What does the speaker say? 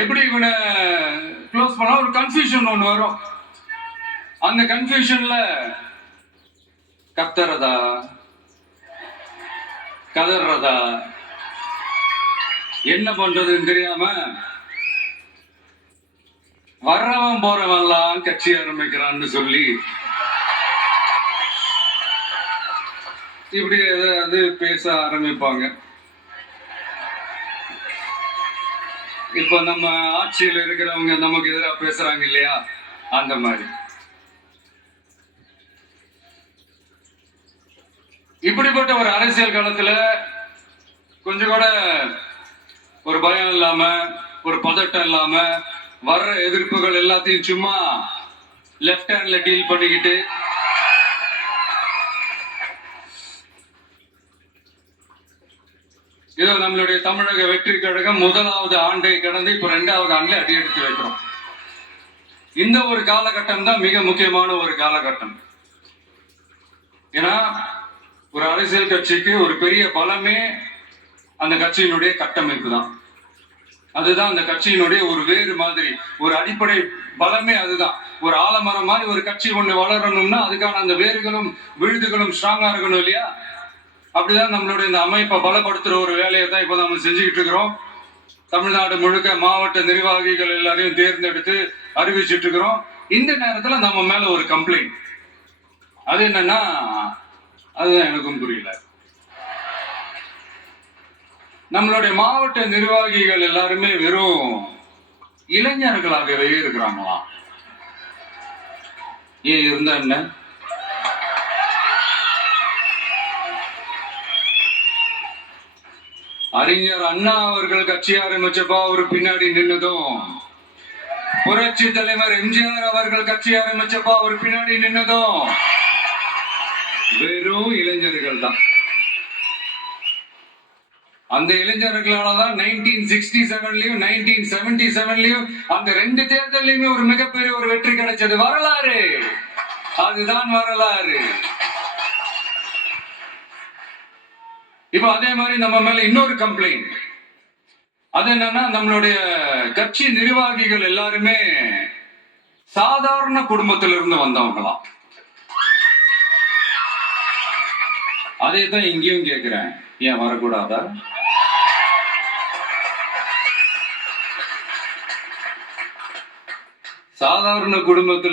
எப்படி இவனை க்ளோஸ் பண்ணா ஒரு கன்ஃபியூஷன் ஒன்று வரும். அந்த கன்ஃபியூஷன்ல கத்துறதா கதறதா என்ன பண்றதுன்னு தெரியாம வர்றவன் போறவன்லாம் கட்சி ஆரம்பிக்கிறான்னு சொல்லி இப்படி ஏதாவது பேச ஆரம்பிப்பாங்க. இப்ப நம்ம ஆட்சியில் இருக்கிறவங்க நமக்கு எதிராக பேசுறாங்க இல்லையா, அந்த மாதிரி. இப்படிப்பட்ட ஒரு அரசியல் காலத்துல கொஞ்சம் கூட ஒரு பயம் இல்லாம, ஒரு பதட்டம் இல்லாம, வர்ற எதிர்ப்புகள் எல்லாத்தையும் சும்மா லெஃப்ட் ஹேண்ட்ல டீல் பண்ணிக்கிட்டு இதோ நம்மளுடைய தமிழக வெற்றி கழகம் முதலாவது ஆண்டை கடந்து இப்ப 2வது ஆண்டுல அடி எடுத்து வைக்கிறோம். இந்த ஒரு காலகட்டம் தான் மிக முக்கியமான ஒரு காலகட்டம். ஏன்னா ஒரு அரசியல் கட்சிக்கு ஒரு பெரிய பலமே அந்த கட்சியினுடைய கட்டமைப்பு தான். அதுதான் அந்த கட்சியினுடைய ஒரு வேறு மாதிரி, ஒரு அடிப்படை பலமே அதுதான். ஒரு ஆலமரம் மாதிரி ஒரு கட்சி ஒண்ணு வளரணும்னா அதுக்கான அந்த வேர்களும் விழுதுகளும் ஸ்ட்ராங்கா இருக்கணும் இல்லையா? அப்படிதான் நம்மளுடைய இந்த அமைப்பை பலப்படுத்துற ஒரு வேலையை தான் இப்ப நம்ம செஞ்சுக்கிட்டு இருக்கிறோம். தமிழ்நாடு முழுக்க மாவட்ட நிர்வாகிகள் எல்லாரையும் தேர்ந்தெடுத்து அறிவிச்சிட்டு இருக்கிறோம். இந்த நேரத்துல நம்ம மேல ஒரு கம்ப்ளைண்ட், அது என்னன்னா, அதுதான் எனக்கும் புரியல. நம்மளுடைய மாவட்ட நிர்வாகிகள் எல்லாருமே வெறும் இளைஞர்களாகவே இருக்கிறாங்களாம். ஏன் இருந்தா என்ன? அறிஞர் அண்ணா அவர்கள் கட்சி ஆரம்பிச்சப்பா அவர் பின்னாடி நின்னதும், புரட்சி தலைவர் எம்ஜிஆர் அவர்கள் கட்சி ஆரம்பிச்சப்பா அவர் பின்னாடி நின்னதும் வெறும் இளைஞர்கள் தான். அந்த இளைஞர்களாலதான் 1967லயும் 1977லயும் அந்த 2 தேர்தலையுமே ஒரு மிகப்பெரிய ஒரு வெற்றி கிடைச்சது. வரலாறு, அதுதான் வரலாறு. இப்ப அதே மாதிரி நம்ம மேல இன்னொரு கம்ப்ளைண்ட், அது என்னன்னா, நம்மளுடைய கட்சி நிர்வாகிகள் எல்லாருமே சாதாரண குடும்பத்திலிருந்து வந்தவங்களாம். அதே தான் இங்கேயும் கேட்கிறேன், ஏன் வரக்கூடாதா? சாதாரண குடும்பத்தில்